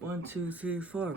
1, 2, 3, 4.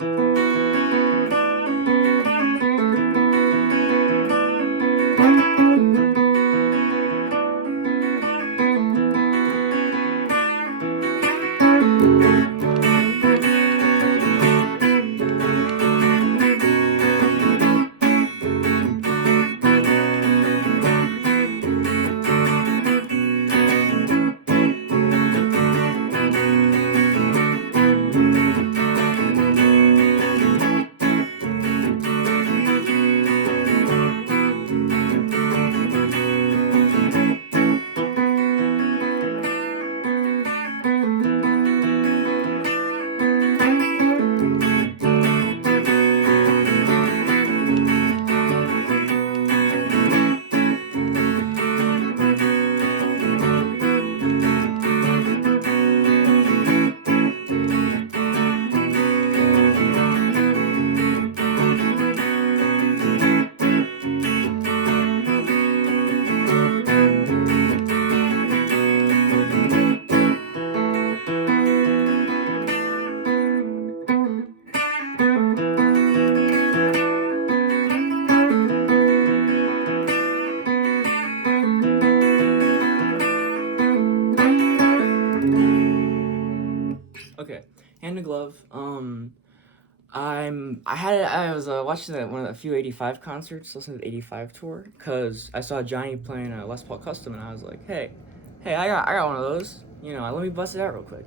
Okay, hand in glove. I was watching a few 85 concerts, listening to the 85 tour, cause I saw Johnny playing a Les Paul Custom, and I was like, hey, I got one of those. Let me bust it out real quick.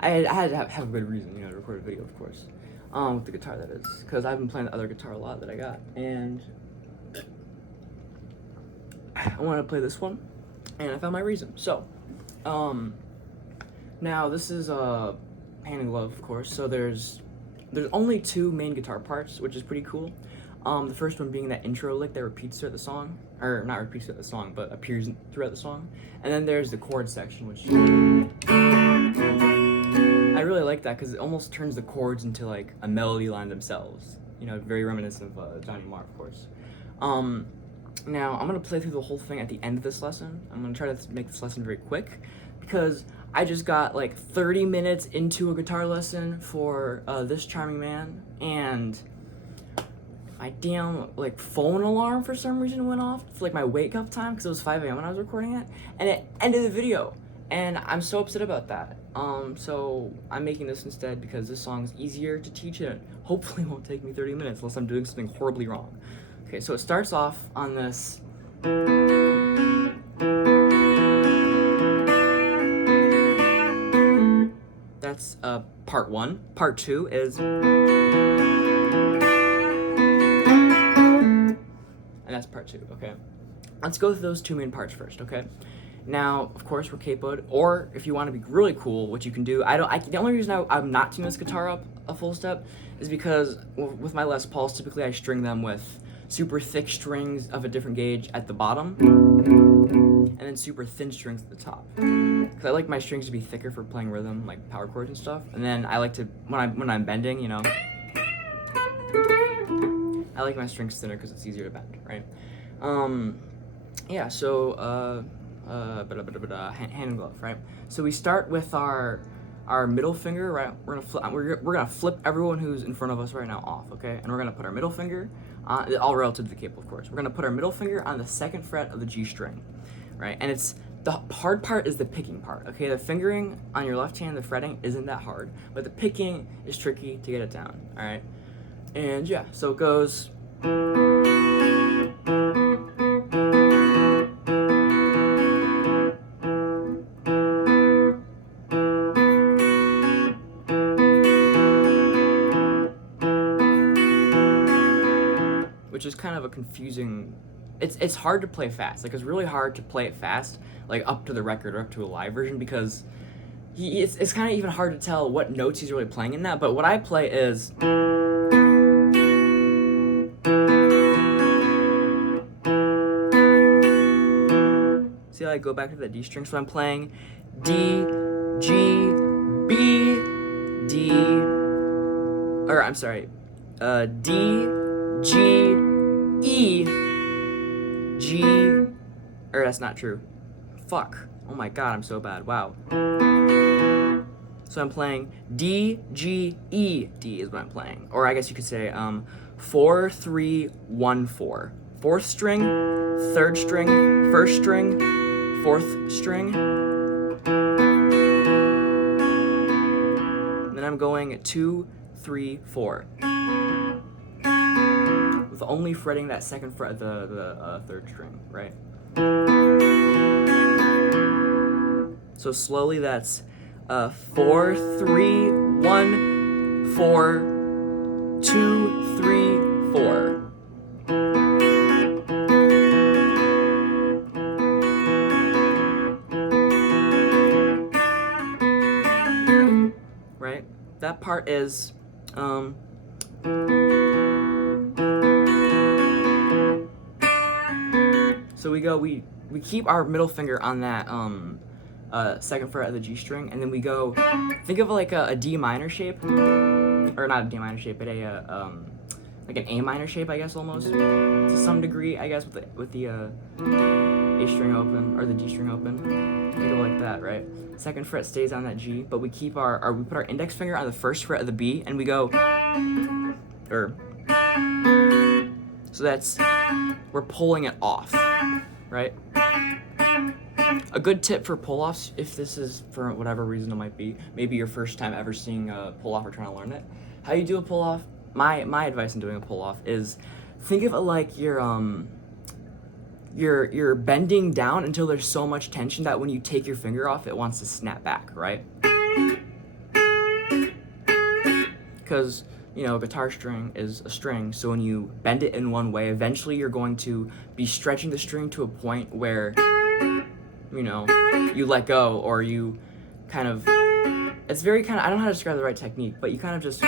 I had to have a good reason, to record a video, of course, with the guitar that is, cause I've been playing the other guitar a lot that I got, and I wanted to play this one, and I found my reason. So, now this is hand in glove, of course. So there's only two main guitar parts, which is pretty cool. The first one being that intro lick that repeats throughout the song, or not repeats throughout the song, but appears throughout the song. And then there's the chord section, which I really like that because it almost turns the chords into like a melody line themselves. Very reminiscent of Johnny Marr, of course. Now I'm gonna play through the whole thing at the end of this lesson. I'm gonna try to make this lesson very quick because I just got like 30 minutes into a guitar lesson for this charming man, and my damn phone alarm for some reason went off for my wake up time because it was 5 a.m. when I was recording it, and it ended the video, and I'm so upset about that. So I'm making this instead because this song is easier to teach and hopefully won't take me 30 minutes unless I'm doing something horribly wrong. Okay, so it starts off on this. That's part one. Part two is, and that's part two. Okay, let's go through those two main parts first. Okay, now of course we're capoed, or if you want to be really cool, what you can do. The only reason I'm not tuning this guitar up a full step is because with my Les Pauls, typically I string them with super thick strings of a different gauge at the bottom, and then super thin strings at the top. Because I like my strings to be thicker for playing rhythm, like power chords and stuff. And then I like to, when I'm bending, I like my strings thinner because it's easier to bend, right? Yeah. So hand in glove, right? So we start with our middle finger, right? We're gonna flip everyone who's in front of us right now off, okay? And we're gonna put our middle finger on, all relative to the capo, of course. We're gonna put our middle finger on the second fret of the G string, right? And the hard part is the picking part, okay? The fingering on your left hand, the fretting isn't that hard, but the picking is tricky to get it down, all right? And yeah, so it goes. Which is kind of a confusing. It's hard to play fast. It's really hard to play it fast, up to the record or up to a live version, because it's kind of even hard to tell what notes he's really playing in that. But what I play is. See how I go back to that D string? So I'm playing D, G, B, D, or I'm sorry, D, G, E, G, or that's not true. Fuck. Oh my god, I'm so bad. Wow. So So I'm playing D, G, E, D is what I'm playing. Or I guess you could say 4, 3, 1, 4. Fourth string, third string, first string, fourth string. And then I'm going 2, 3, 4. With only fretting that second fret of the third string, right? So slowly that's 4, 3, 1, 4, 2, 3, 4. Right? That part is so we keep our middle finger on that second fret of the G string, and then we go, think of like a D minor shape, or not a D minor shape, but a like an A minor shape, I guess, almost to some degree, I guess, with the A string open or the G string open. Think of it like that, right? Second fret stays on that G, but we keep we put our index finger on the first fret of the B, and we go, so that's, we're pulling it off, right? A good tip for pull-offs, if this is for whatever reason it might be, maybe your first time ever seeing a pull-off or trying to learn it. How you do a pull-off, my advice in doing a pull-off is, think of it like you're bending down until there's so much tension that when you take your finger off, it wants to snap back, right? Because, you know, a guitar string is a string, so when you bend it in one way, eventually you're going to be stretching the string to a point where, you know, you let go, or you kind of, it's very kind of, I don't know how to describe the right technique, but you kind of just,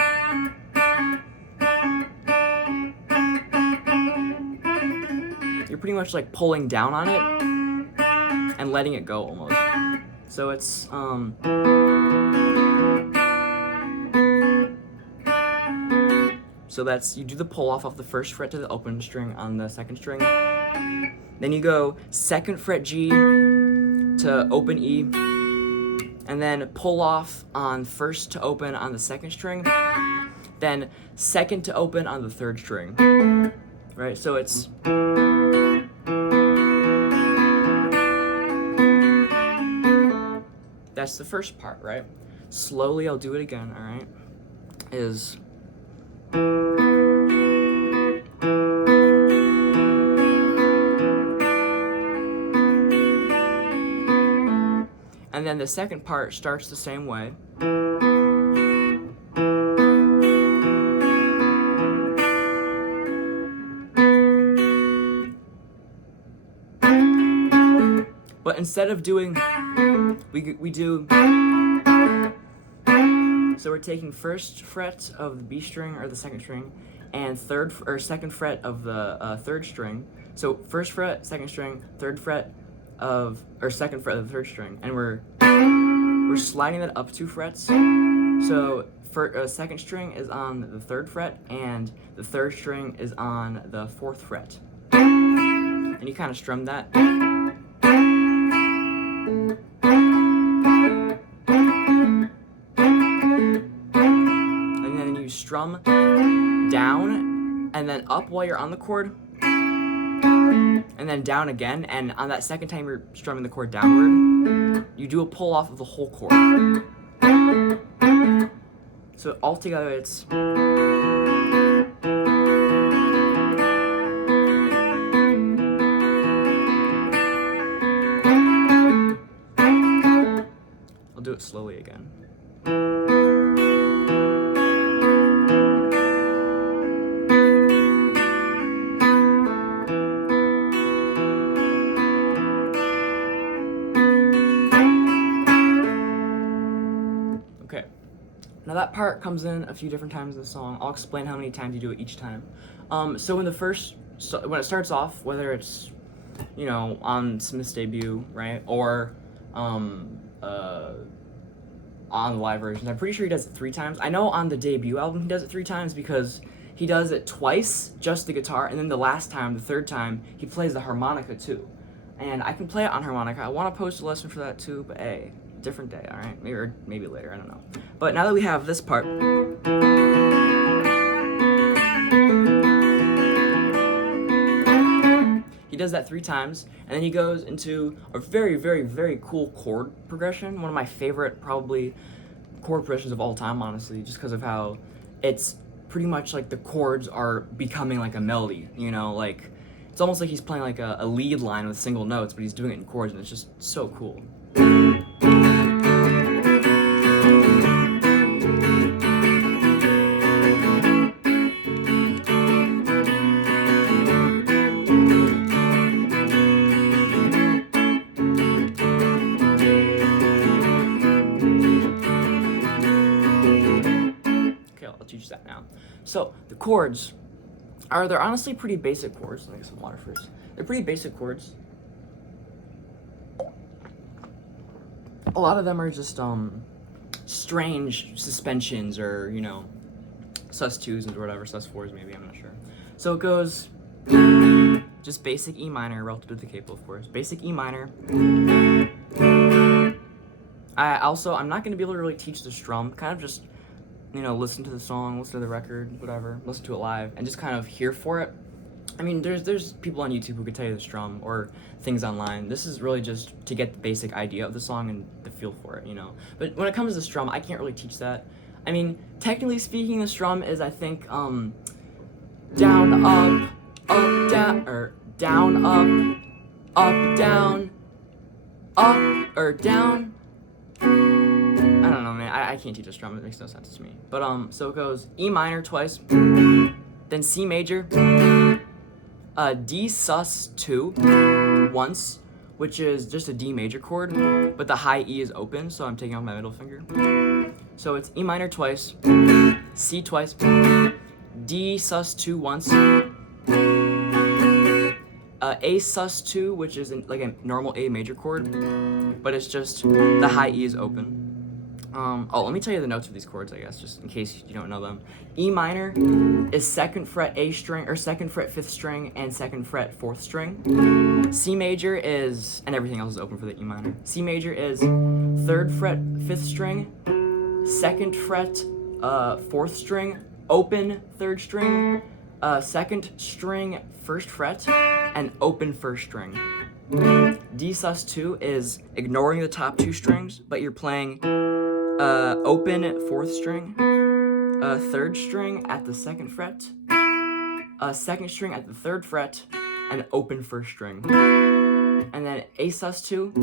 you're pretty much like pulling down on it and letting it go almost. So it's, so that's, you do the pull off the first fret to the open string on the second string. Then you go second fret G to open E, and then pull off on first to open on the second string, then second to open on the third string, right? So it's, that's the first part, right? Slowly, I'll do it again, all right? Is, and then the second part starts the same way. But instead of doing, we do, so we're taking first fret of the B string or the second string, and second fret of the third string. So first fret, second string, third fret of, or second fret of the third string, and we're sliding that up 2 frets. So second string is on the third fret, and the third string is on the 4th fret. And you kind of strum that. And then you strum down and then up while you're on the chord, and then down again, and on that second time you're strumming the chord downward, you do a pull off of the whole chord. So altogether it's, I'll do it slowly again. Okay, now that part comes in a few different times in the song. I'll explain how many times you do it each time. So when it starts off, whether it's, you know, on Smith's debut, right, or on the live versions, I'm pretty sure he does it 3 times. I know on the debut album he does it 3 times because he does it twice, just the guitar, and then the last time, the third time, he plays the harmonica too. And I can play it on harmonica. I want to post a lesson for that too, but hey, different day, all right? Maybe later, I don't know. But now that we have this part, he does that 3 times, and then he goes into a very, very, very cool chord progression. One of my favorite, probably, chord progressions of all time, honestly, just because of how it's pretty much like the chords are becoming like a melody, you know? Like, it's almost like he's playing like a lead line with single notes, but he's doing it in chords, and it's just so cool. I'll teach that now. So the chords they're honestly pretty basic chords. Let me get some water first. They're pretty basic chords. A lot of them are just strange suspensions, or you know, sus2s or whatever, sus4s maybe, I'm not sure. So it goes just basic E minor relative to the capo, of course. Basic E minor. I'm not going to be able to really teach the strum, kind of just, you know, listen to the song, listen to the record, whatever, listen to it live, and just kind of hear for it. I mean, there's people on YouTube who could tell you the strum, or things online. This is really just to get the basic idea of the song and the feel for it, you know. But when it comes to the strum, I can't really teach that. I mean, technically speaking, the strum is, I think, down, up, down, or down, up, down, up, or down. I don't know, man. I can't teach a strum. It makes no sense to me. But so it goes E minor twice, then C major, D sus2 once, which is just a D major chord, but the high E is open, so I'm taking off my middle finger. So it's E minor twice, C twice, D sus2 once, A sus2, which is like a normal A major chord, but it's just the high E is open. Let me tell you the notes of these chords, I guess, just in case you don't know them. E minor is 2nd fret A string, or 2nd fret 5th string, and 2nd fret 4th string. C major is, and everything else is open for the E minor. C major is 3rd fret 5th string, 2nd fret 4th string, open 3rd string, 2nd string 1st fret, and open 1st string. D sus2 is ignoring the top 2 strings, but you're playing open 4th string, 3rd string at the 2nd fret, 2nd string at the 3rd fret, and open 1st string. And then A sus2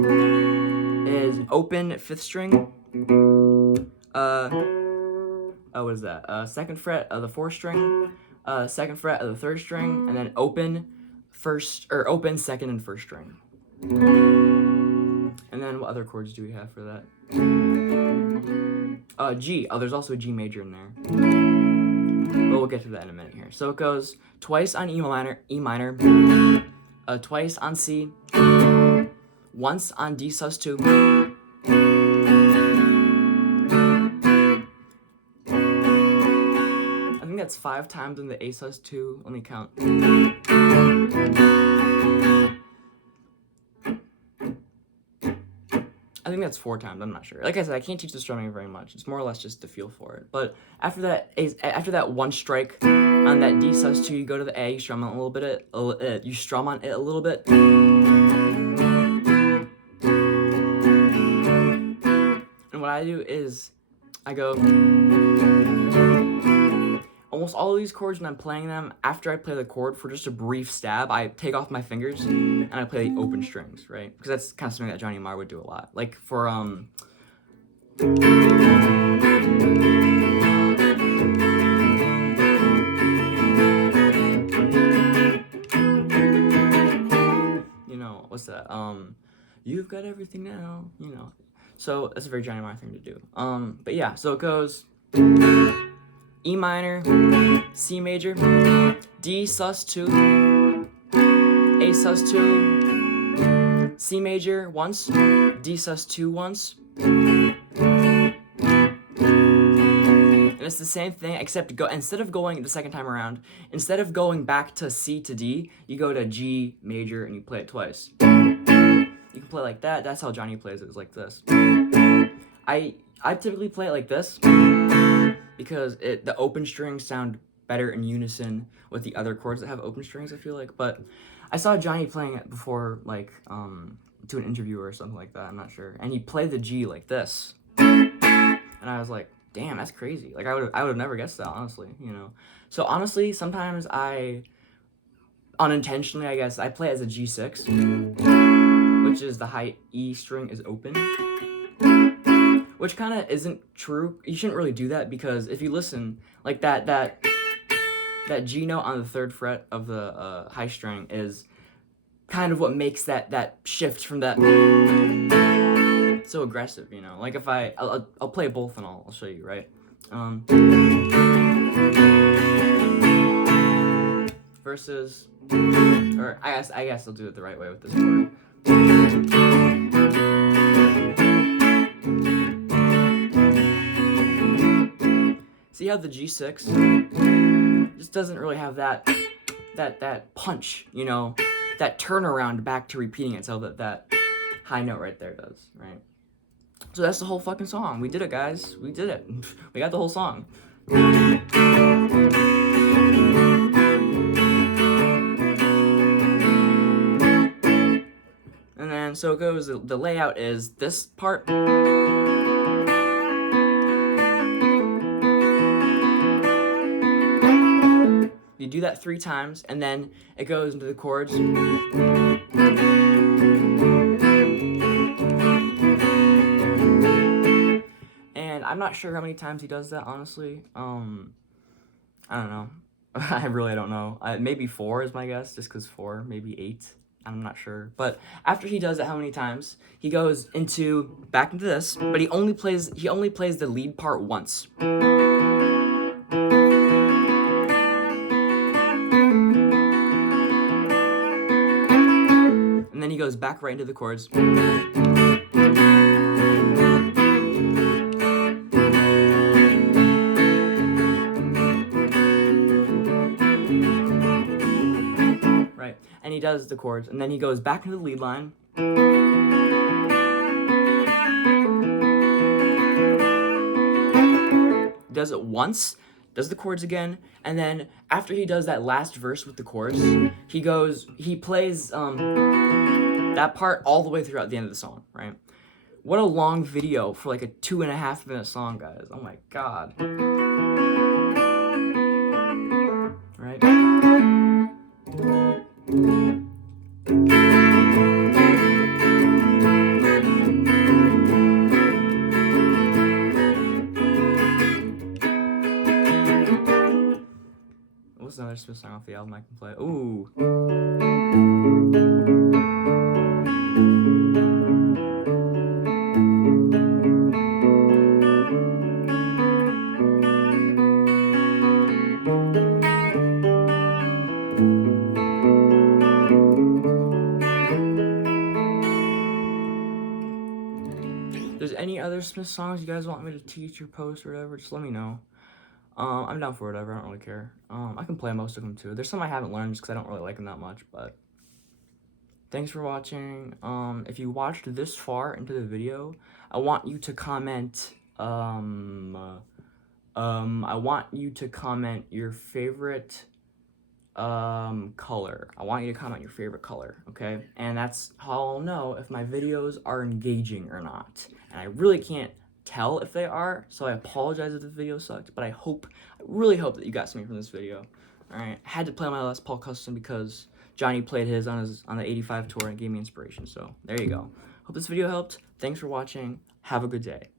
is open 5th string, what is that? 2nd fret of the 4th string, 2nd fret of the 3rd string, and then open 2nd and 1st string. And then what other chords do we have for that? G. Oh, there's also a G major in there. But we'll get to that in a minute here. So it goes twice on E minor, twice on C, once on D sus2, I think that's 5 times in the A sus2. Let me count. I think that's 4 times. I'm not sure. Like I said, I can't teach the strumming very much. It's more or less just the feel for it. But after that one strike on that D sus2, you go to the A. You strum on it a little bit. You strum on it a little bit. And what I do is I go. Almost all of these chords, when I'm playing them, after I play the chord for just a brief stab, I take off my fingers and I play the open strings, right? Because that's kind of something that Johnny Marr would do a lot. Like for you know, what's that? You've got everything now, you know. So that's a very Johnny Marr thing to do. But yeah, so it goes E minor, C major, D sus2, A sus2, C major once, D sus2 once. And it's the same thing, except instead of going the second time around, instead of going back to C to D, you go to G major and you play it twice. You can play like that. That's how Johnny plays it, it's like this. I typically play it like this because the open strings sound better in unison with the other chords that have open strings, I feel like. But I saw Johnny playing it before, like, to an interview or something like that, I'm not sure. And he played the G like this. And I was like, damn, that's crazy. Like, I would have never guessed that, honestly, you know. So honestly, sometimes unintentionally, I guess, I play it as a G6, which is the high E string is open, which kind of isn't true. You shouldn't really do that, because if you listen, like that G note on the 3rd fret of the high string is kind of what makes that shift from that so aggressive, you know. Like, if I'll play both and I'll show you, right? Versus, or I guess I'll do it the right way with this chord. See how the G6 just doesn't really have that punch, you know, that turnaround back to repeating itself that high note right there does, right? So that's the whole fucking song. We did it, guys. We did it. We got the whole song. And then, so it goes, the layout is this part. You do that 3 times, and then it goes into the chords. And I'm not sure how many times he does that, honestly. I don't know. I really don't know. Maybe 4 is my guess, just because 4, maybe 8. I'm not sure. But after he does it how many times, he goes back into this, but he only plays the lead part once. And then he goes back right into the chords. Right, and he does the chords, and then he goes back into the lead line. Does it once, does the chords again, and then after he does that last verse with the chords, he plays that part all the way throughout the end of the song, right? What a long video for like a 2.5-minute song, guys. Oh my god. Right? What's another Smith song off the album I can play? Ooh. If there's any other Smith songs you guys want me to teach or post or whatever, just let me know. I'm down for whatever, I don't really care. I can play most of them too. There's some I haven't learned just because I don't really like them that much, but thanks for watching. If you watched this far into the video, I want you to comment, I want you to comment your favorite color. I want you to comment your favorite color, okay? And that's how I'll know if my videos are engaging or not. And I really can't tell if they are, so I apologize if the video sucked, but I really hope that you got something from this video. Alright, I had to play my Les Paul Custom because Johnny played his on the 85 tour and it gave me inspiration, so there you go. Hope this video helped. Thanks for watching. Have a good day.